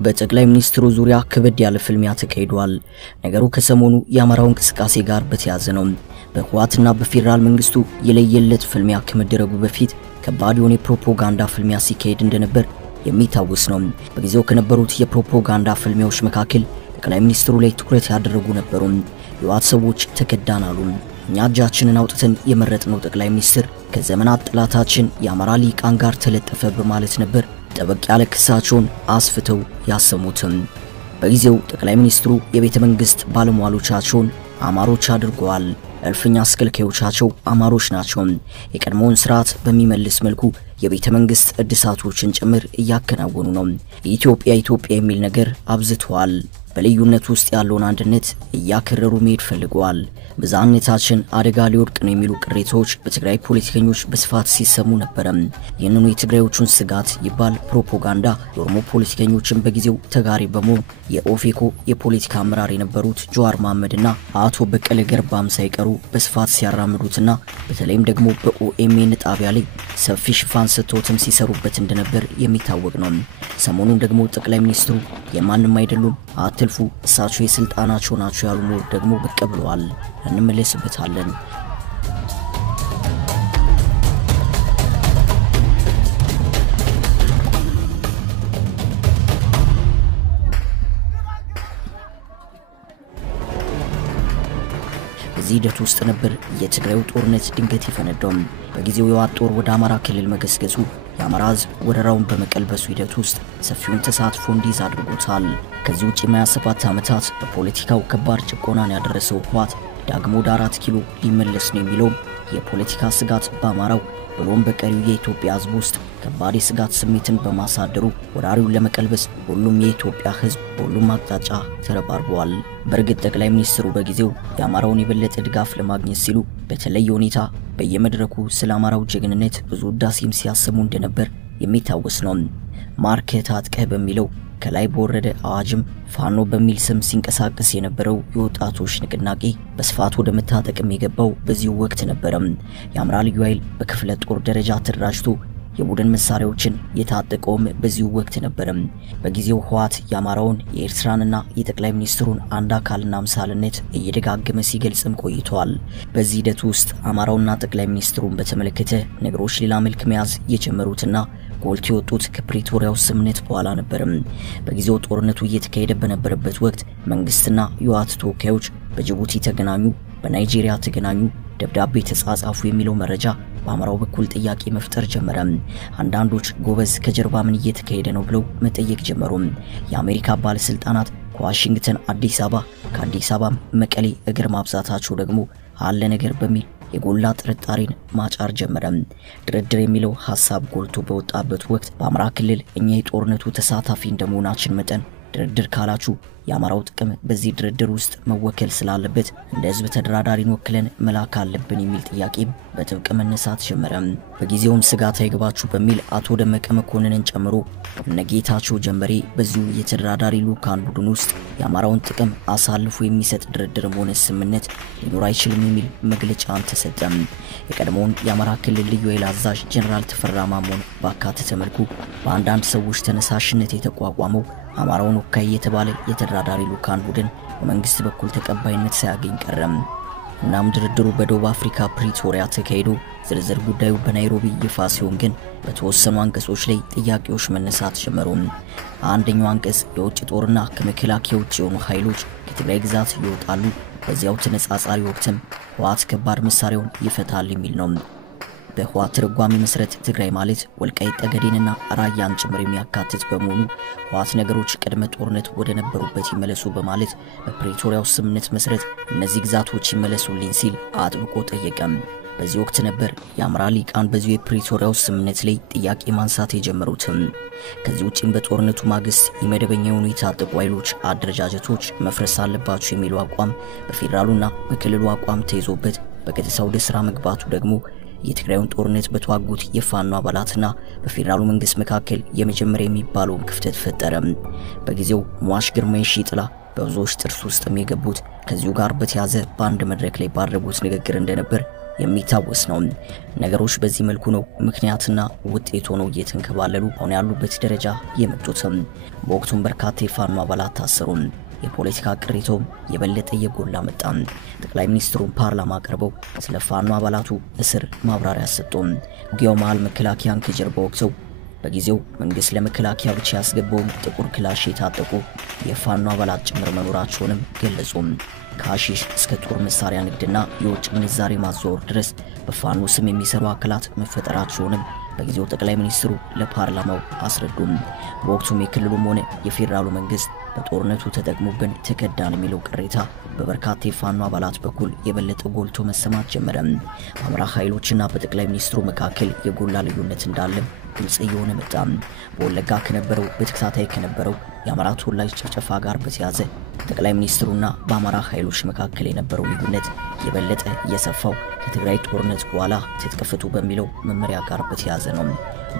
በጠቅላይ ሚኒስትሩ ዙሪያ ከበድ ያለ ፍልሚያ ተካሂዷል። ነገሩ ከሰሞኑ የአማራው እንቅስቃሴ ጋር በተያያዘ ነው። በህወሓትና በፌደራል መንግስቱ የለየለት ፍልሚያ ከመደረጉ በፊት ከባድ የሆነ የፕሮፓጋንዳ ፍልሚያ ሲካሄድ እንደነበር የሚታወስ ነው። በጊዜው ከነበሩት የፕሮፓጋንዳ ፍልሚያዎች መካከል ጠቅላይ ሚኒስትሩ ላይ ትኩረት ያደረጉ ነበሩ። የህወሓት ሰዎች ተከዳናሉ። እኛ እጃችንን አውጥተን የመረጥነው ጠቅላይ ሚኒስትር ከዘመናት ጥላታችን የአማራ ሊቃን ጋር ተለጠፈ በማለት ነበር ጠበቅ ያለ ክሳቸውን አስፍተው ያሰሙትም። በጊዜው ጠቅላይ ሚኒስትሩ የቤተ መንግስት ባለሟሎቻቸውን አማሮች አድርገዋል። እልፍኛ አስከልካዮቻቸው አማሮች ናቸው። የቀድሞውን ስርዓት በሚመልስ መልኩ የቤተ መንግስት እድሳቶችን ጭምር እያከናወኑ ነው። ኢትዮጵያ የሚል ነገር አብዝተዋል። በልዩነት ውስጥ ያለውን አንድነት እያከረሩ መሄድ ፈልገዋል። ብዛነታችን አደጋ ሊወድቅ ነው የሚሉ ቅሬታዎች በትግራይ ፖለቲከኞች በስፋት ሲሰሙ ነበር። ይህንኑ የትግራዮቹን ስጋት ይባል ፕሮፓጋንዳ የኦሮሞ ፖለቲከኞችን በጊዜው ተጋሪ በመሆን የኦፌኮ የፖለቲካ አመራር የነበሩት ጆዋር መሐመድና አቶ በቀለ ገርባም ሳይቀሩ በስፋት ሲያራምዱትና በተለይም ደግሞ በኦኤምኤን ጣቢያ ላይ ሰፊ ሽፋን ሰጥተውትም ሲሰሩበት እንደነበር የሚታወቅ ነው። ሰሞኑን ደግሞ ጠቅላይ ሚኒስትሩ የማንም አይደሉም አትልፉ እሳቸው የስልጣናቸው ናቸው ያሉ ሞር ደግሞ ብቅ ብለዋል። እንመለስበታለን። በዚህ ሂደት ውስጥ ነበር የትግራዩ ጦርነት ድንገት የፈነዳው። በጊዜው የህወሓት ጦር ወደ አማራ ክልል መገስገሱ የአማራ ህዝብ ወረራውን በመቀልበሱ ሂደት ውስጥ ሰፊውን ተሳትፎ እንዲይዝ አድርጎታል። ከዚህ ውጪ የ27 ዓመታት በፖለቲካው ከባድ ጭቆናን ያደረሰው ህወሓት ዳግሞ ወደ 4 ኪሎ ሊመለስ ነው የሚለው የፖለቲካ ስጋት በአማራው ብሎም በቀሪው የኢትዮጵያ ህዝብ ውስጥ ከባድ የስጋት ስሜትን በማሳደሩ ወራሪውን ለመቀልበስ ሁሉም የኢትዮጵያ ህዝብ ሁሉም አቅጣጫ ተረባርበዋል። በርግጥ ጠቅላይ ሚኒስትሩ በጊዜው የአማራውን የበለጠ ድጋፍ ለማግኘት ሲሉ በተለየ ሁኔታ በየመድረኩ ስለ አማራው ጀግንነት ብዙ ዳሴም ሲያሰሙ እንደነበር የሚታወስ ነው። ማርከት አጥቀህ በሚለው ከላይ በወረደ አዋጅም ፋኖ በሚል ስም ሲንቀሳቀስ የነበረው የወጣቶች ንቅናቄ በስፋት ወደ መታጠቅም የገባው በዚሁ ወቅት ነበር። የአማራ ልዩ ኃይል በክፍለ ጦር ደረጃ ተደራጅቶ የቡድን መሳሪያዎችን የታጠቀውም በዚሁ ወቅት ነበር። በጊዜው ህወሓት የአማራውን የኤርትራንና የጠቅላይ ሚኒስትሩን አንድ አካልና ምሳልነት እየደጋገመ ሲገልጽም ቆይቷል። በዚህ ሂደት ውስጥ አማራውና ጠቅላይ ሚኒስትሩን በተመለከተ ነገሮች ሌላ መልክ መያዝ የጀመሩትና ጎልቶ የወጡት ከፕሪቶሪያው ስምምነት በኋላ ነበር። በጊዜው ጦርነቱ እየተካሄደ በነበረበት ወቅት መንግስትና የህወሓት ተወካዮች በጅቡቲ ተገናኙ፣ በናይጄሪያ ተገናኙ፣ ደብዳቤ ተጻጻፉ የሚለው መረጃ በአማራው በኩል ጥያቄ መፍጠር ጀመረ። አንዳንዶች ጎበዝ ከጀርባ ምን እየተካሄደ ነው ብለው መጠየቅ ጀመሩ። የአሜሪካ ባለስልጣናት ከዋሽንግተን አዲስ አበባ ከአዲስ አበባ መቀሌ እግር ማብዛታቸው ደግሞ አለ ነገር በሚል የጎላ ጥርጣሬን ማጫር ጀመረ። ድርድር የሚለው ሐሳብ ጎልቶ በወጣበት ወቅት በአማራ ክልል እኛ የጦርነቱ ተሳታፊ እንደመሆናችን መጠን ድርድር ካላችሁ የአማራው ጥቅም በዚህ ድርድር ውስጥ መወከል ስላለበት እንደ ህዝብ ተደራዳሪን ወክለን መላክ አለብን የሚል ጥያቄ በጥብቅ መነሳት ጀመረ። በጊዜውም ስጋት አይገባችሁ በሚል አቶ ደመቀ መኮንንን ጨምሮ እነጌታቸው ጀንበሬ በዚሁ የተደራዳሪ ልኡካን ቡድን ውስጥ የአማራውን ጥቅም አሳልፎ የሚሰጥ ድርድርም ሆነ ስምምነት ሊኖር አይችልም የሚል መግለጫን ተሰጠ። የቀድሞውን የአማራ ክልል ልዩ ኃይል አዛዥ ጀነራል ተፈራ ማሞን ባካተተ መልኩ በአንዳንድ ሰዎች ተነሳሽነት የተቋቋመው አማራውን ወካይ የተባለ የተደራዳሪ ልኡካን ቡድን በመንግስት በኩል ተቀባይነት ሳያገኝ ቀረም። እናም ድርድሩ በደቡብ አፍሪካ ፕሪቶሪያ ተካሂዶ ዝርዝር ጉዳዩ በናይሮቢ ይፋ ሲሆን ግን በተወሰኑ አንቀጾች ላይ ጥያቄዎች መነሳት ጀመሩ። አንደኛው አንቀጽ የውጭ ጦርና ከመከላከያ ውጭ የሆኑ ኃይሎች ከትግራይ ግዛት ይወጣሉ፣ በዚያው ተነጻጻሪ ወቅትም ህወሓት ከባድ መሳሪያውን ይፈታል የሚል ነው። በህወሓት ትርጓሜ መሰረት ትግራይ ማለት ወልቃይት ጠገዴንና ራያን ጭምር የሚያካትት በመሆኑ ህወሓት ነገሮች ቀድመ ጦርነት ወደ ነበሩበት ይመለሱ በማለት በፕሪቶሪያው ስምምነት መሰረት እነዚህ ግዛቶች ይመለሱልኝ ሲል አጥብቆ ጠየቀም። በዚህ ወቅት ነበር የአማራ ሊቃን በዚሁ የፕሪቶሪያው ስምምነት ላይ ጥያቄ ማንሳት የጀመሩትም። ከዚህ ውጪም በጦርነቱ ማግስት የመደበኛ የሆኑ የታጠቁ ኃይሎች አደረጃጀቶች መፍረስ አለባቸው የሚለው አቋም በፌደራሉና በክልሉ አቋም ተይዞበት በቀጥታ ወደ ስራ መግባቱ ደግሞ የትግራዩን ጦርነት በተዋጉት የፋኖ አባላትና በፌደራሉ መንግስት መካከል የመጀመሪያ የሚባለው ክፍተት ፈጠረ። በጊዜው ሟሽ ግርማይ ሺጥላ በብዙዎች ጥርስ ውስጥ የገቡት ከዚሁ ጋር በተያዘ በአንድ መድረክ ላይ ባደረጉት ንግግር እንደነበር የሚታወስ ነው። ነገሮች በዚህ መልኩ ነው ምክንያትና ውጤት ሆነው እየተንከባለሉ አሁን ያሉበት ደረጃ የመጡትም። በወቅቱም በርካታ የፋኖ አባላት ታሰሩ። የፖለቲካ ቅሬታው የበለጠ እየጎላ መጣ። ጠቅላይ ሚኒስትሩን ፓርላማ ቀርበው ስለ ፋኖ አባላቱ እስር ማብራሪያ ሰጡ። ውጊያው መሃል መከላከያን ከጀርባ ወቅተው በጊዜው መንግስት ለመከላከያ ብቻ ያስገባው ጥቁር ክላሽ የታጠቁ የፋኖ አባላት ጭምር መኖራቸውንም ገለጹ። ከሐሺሽ እስከ ጦር መሳሪያ ንግድና የውጭ ምንዛሬ ማዘዋወር ድረስ በፋኖ ስም የሚሰሩ አካላት መፈጠራቸውንም በጊዜው ጠቅላይ ሚኒስትሩ ለፓርላማው አስረዱም። በወቅቱም የክልሉም ሆነ የፌደራሉ መንግስት በጦርነቱ ተጠቅሞብን ተከዳን የሚለው ቅሬታ በበርካታ የፋኖ አባላት በኩል የበለጠ ጎልቶ መሰማት ጀመረ። በአማራ ኃይሎችና በጠቅላይ ሚኒስትሩ መካከል የጎላ ልዩነት እንዳለ ግልጽ እየሆነ መጣ። በወለጋ ከነበረው በተከታታይ ከነበረው የአማራ ተወላጅ ጭፍጨፋ ጋር በተያያዘ ጠቅላይ ሚኒስትሩና በአማራ ኃይሎች መካከል የነበረው ልዩነት የበለጠ እየሰፋው ከትግራይ ጦርነት በኋላ ትጥቅ ፍቱ በሚለው መመሪያ ጋር በተያያዘ ነው።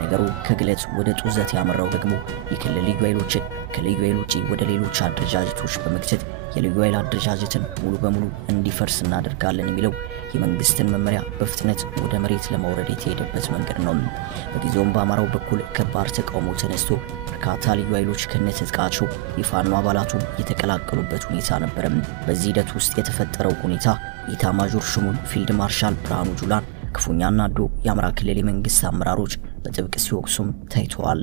ነገሩ ከግለት ወደ ጡዘት ያመራው ደግሞ የክልል ልዩ ኃይሎችን ከልዩ ኃይል ውጪ ወደ ሌሎች አደረጃጀቶች በመክተት የልዩ ኃይል አደረጃጀትን ሙሉ በሙሉ እንዲፈርስ እናደርጋለን የሚለው የመንግስትን መመሪያ በፍጥነት ወደ መሬት ለማውረድ የተሄደበት መንገድ ነው። በጊዜውም በአማራው በኩል ከባድ ተቃውሞ ተነስቶ በርካታ ልዩ ኃይሎች ከነትጥቃቸው የፋኖ አባላቱ የተቀላቀሉበት ሁኔታ ነበር። በዚህ ሂደት ውስጥ የተፈጠረው ሁኔታ ኢታማዦር ሹሙን ፊልድ ማርሻል ብርሃኑ ጁላን ክፉኛ አናዶ የአማራ ክልል የመንግስት አመራሮች በጥብቅ ሲወቅሱም ታይተዋል።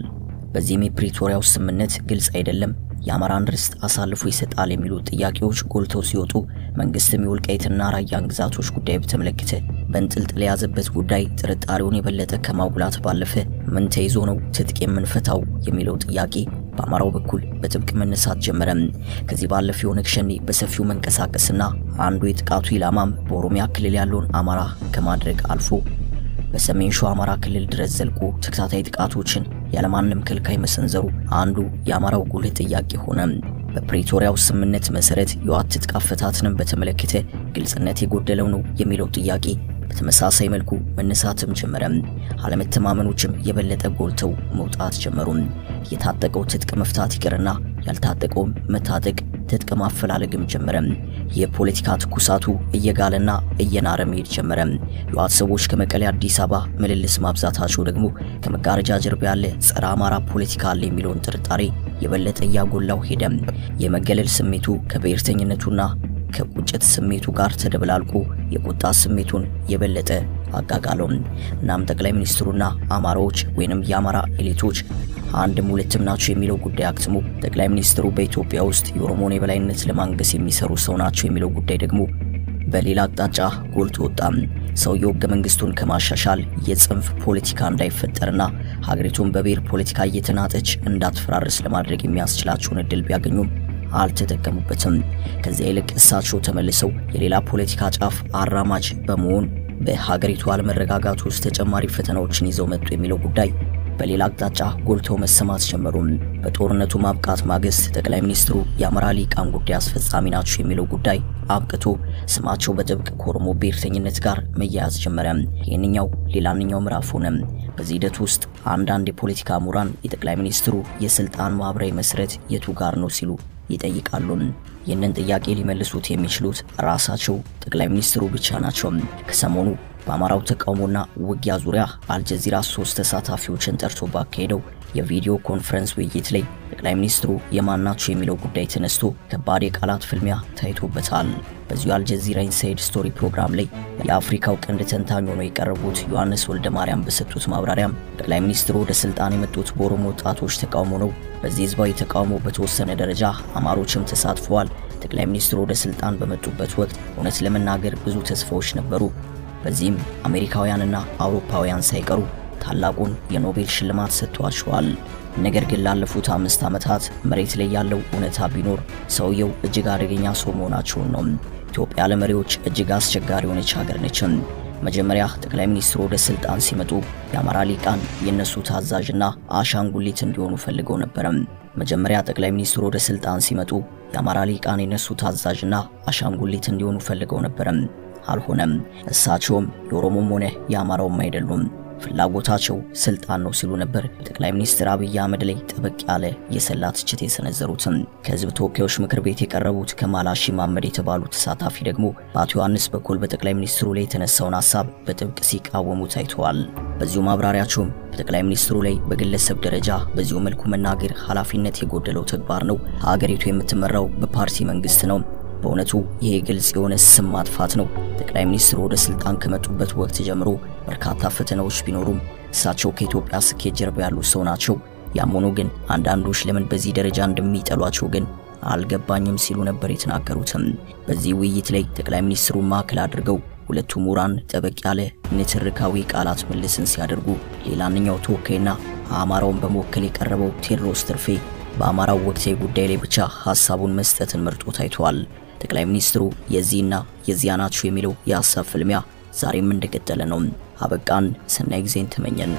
በዚህም የፕሪቶሪያው ስምምነት ግልጽ አይደለም፣ የአማራን ርስት አሳልፎ ይሰጣል የሚሉ ጥያቄዎች ጎልተው ሲወጡ መንግስትም የወልቃይትና ራያን ግዛቶች ጉዳይ በተመለከተ በእንጥልጥል የያዘበት ጉዳይ ጥርጣሬውን የበለጠ ከማጉላት ባለፈ ምን ተይዞ ነው ትጥቅ የምንፈታው የሚለው ጥያቄ በአማራው በኩል በጥብቅ መነሳት ጀመረ። ከዚህ ባለፈ የኦነግ ሸኔ በሰፊው መንቀሳቀስና አንዱ የጥቃቱ ኢላማም በኦሮሚያ ክልል ያለውን አማራ ከማድረግ አልፎ በሰሜን ሸዋ አማራ ክልል ድረስ ዘልቆ ተከታታይ ጥቃቶችን ያለማንም ከልካይ መሰንዘሩ አንዱ የአማራው ጉልህ ጥያቄ ሆነ። በፕሪቶሪያው ስምምነት መሰረት የዋት ትጥቅ አፈታትንም በተመለከተ ግልጽነት የጎደለው ነው የሚለው ጥያቄ በተመሳሳይ መልኩ መነሳትም ጀመረ። አለመተማመኖችም የበለጠ ጎልተው መውጣት ጀመሩ። የታጠቀው ትጥቅ መፍታት ይቀርና ያልታጠቀው መታጠቅ ትጥቅ ማፈላለግም ጀመረ። የፖለቲካ ትኩሳቱ እየጋለና እየናረ መሄድ ጀመረ። የዋት ሰዎች ከመቀሌ አዲስ አበባ ምልልስ ማብዛታቸው ደግሞ ከመጋረጃ ጀርባ ያለ ጸረ አማራ ፖለቲካ አለ የሚለውን ጥርጣሬ የበለጠ እያጎላው ሄደ። የመገለል ስሜቱ ከብሔርተኝነቱና ከቁጭት ስሜቱ ጋር ተደብላልቆ የቁጣ ስሜቱን የበለጠ አጋጋለው። እናም ጠቅላይ ሚኒስትሩና አማራዎች ወይንም የአማራ ኤሊቶች አንድም ሁለትም ናቸው የሚለው ጉዳይ አክትሞ ጠቅላይ ሚኒስትሩ በኢትዮጵያ ውስጥ የኦሮሞን የበላይነት ለማንገስ የሚሰሩ ሰው ናቸው የሚለው ጉዳይ ደግሞ በሌላ አቅጣጫ ጎልቶ ወጣ። ሰውየው ሕገ መንግስቱን ከማሻሻል የጽንፍ ፖለቲካ እንዳይፈጠርና ሀገሪቱን በብሔር ፖለቲካ እየተናጠች እንዳትፈራርስ ለማድረግ የሚያስችላቸውን እድል ቢያገኙም አልተጠቀሙበትም። ከዚያ ይልቅ እሳቸው ተመልሰው የሌላ ፖለቲካ ጫፍ አራማጅ በመሆን በሀገሪቱ አለመረጋጋት ውስጥ ተጨማሪ ፈተናዎችን ይዘው መጡ የሚለው ጉዳይ በሌላ አቅጣጫ ጎልተው መሰማት ጀመሩ። በጦርነቱ ማብቃት ማግስት ጠቅላይ ሚኒስትሩ የአማራ ሊቃን ጉዳይ አስፈጻሚ ናቸው የሚለው ጉዳይ አብቅቶ ስማቸው በጥብቅ ከኦሮሞ ብሔርተኝነት ጋር መያያዝ ጀመረ። ይህንኛው ሌላኛው ምዕራፍ ሆነ። በዚህ ሂደት ውስጥ አንዳንድ የፖለቲካ ምሁራን የጠቅላይ ሚኒስትሩ የስልጣን ማህበራዊ መሰረት የቱ ጋር ነው ሲሉ ይጠይቃሉ። ይህንን ጥያቄ ሊመልሱት የሚችሉት ራሳቸው ጠቅላይ ሚኒስትሩ ብቻ ናቸው። ከሰሞኑ በአማራው ተቃውሞና ውጊያ ዙሪያ አልጀዚራ 3 ተሳታፊዎችን ጠርቶ ባካሄደው የቪዲዮ ኮንፈረንስ ውይይት ላይ ጠቅላይ ሚኒስትሩ የማናቸው የሚለው ጉዳይ ተነስቶ ከባድ የቃላት ፍልሚያ ታይቶበታል። በዚሁ አልጀዚራ ኢንሳይድ ስቶሪ ፕሮግራም ላይ የአፍሪካው ቀንድ ተንታኝ ሆነው የቀረቡት ዮሐንስ ወልደማርያም በሰጡት ማብራሪያም ጠቅላይ ሚኒስትሩ ወደ ስልጣን የመጡት በኦሮሞ ወጣቶች ተቃውሞ ነው። በዚህ ህዝባዊ ተቃውሞ በተወሰነ ደረጃ አማሮችም ተሳትፈዋል። ጠቅላይ ሚኒስትሩ ወደ ስልጣን በመጡበት ወቅት እውነት ለመናገር ብዙ ተስፋዎች ነበሩ። በዚህም አሜሪካውያንና አውሮፓውያን ሳይቀሩ ታላቁን የኖቤል ሽልማት ሰጥቷቸዋል። ነገር ግን ላለፉት 5 ዓመታት መሬት ላይ ያለው እውነታ ቢኖር ሰውየው እጅግ አደገኛ ሰው መሆናቸውን ነው። ኢትዮጵያ ለመሪዎች እጅግ አስቸጋሪ የሆነች ሀገር ነች። መጀመሪያ ጠቅላይ ሚኒስትሩ ወደ ስልጣን ሲመጡ የአማራ ሊቃን የነሱ ታዛዥና አሻንጉሊት እንዲሆኑ ፈልገው ነበር። መጀመሪያ ጠቅላይ ሚኒስትሩ ወደ ስልጣን ሲመጡ የአማራ ሊቃን የነሱ ታዛዥና አሻንጉሊት እንዲሆኑ ፈልገው ነበር። አልሆነም። እሳቸውም የኦሮሞም ሆነ የአማራውም አይደሉም። ፍላጎታቸው ስልጣን ነው ሲሉ ነበር ጠቅላይ ሚኒስትር አብይ አህመድ ላይ ጠበቅ ያለ የሰላ ትችት የሰነዘሩትም። ከህዝብ ተወካዮች ምክር ቤት የቀረቡት ከማል ሃሺ መሐመድ የተባሉ ተሳታፊ ደግሞ በአቶ ዮሐንስ በኩል በጠቅላይ ሚኒስትሩ ላይ የተነሳውን ሐሳብ በጥብቅ ሲቃወሙ ታይተዋል። በዚሁ ማብራሪያቸውም በጠቅላይ ሚኒስትሩ ላይ በግለሰብ ደረጃ በዚሁ መልኩ መናገር ኃላፊነት የጎደለው ተግባር ነው። ሀገሪቱ የምትመራው በፓርቲ መንግስት ነው። በእውነቱ ይሄ ግልጽ የሆነ ስም ማጥፋት ነው። ጠቅላይ ሚኒስትሩ ወደ ስልጣን ከመጡበት ወቅት ጀምሮ በርካታ ፈተናዎች ቢኖሩም እሳቸው ከኢትዮጵያ ስኬት ጀርባ ያሉ ሰው ናቸው። ያም ሆኖ ግን አንዳንዶች ለምን በዚህ ደረጃ እንደሚጠሏቸው ግን አልገባኝም ሲሉ ነበር የተናገሩትም። በዚህ ውይይት ላይ ጠቅላይ ሚኒስትሩ ማዕከል አድርገው ሁለቱ ምሁራን ጠበቅ ያለ ንትርካዊ ቃላት መልስን ሲያደርጉ፣ ሌላኛው ተወካይና አማራውን በመወከል የቀረበው ቴዎድሮስ ትርፌ በአማራው ወቅታዊ ጉዳይ ላይ ብቻ ሐሳቡን መስጠትን መርጦ ታይቷል። ጠቅላይ ሚኒስትሩ የዚህና የዚያ ናቸው የሚለው የሐሳብ ፍልሚያ ዛሬም እንደቀጠለ ነው። አበቃን። ሰናይ ጊዜን ተመኘን።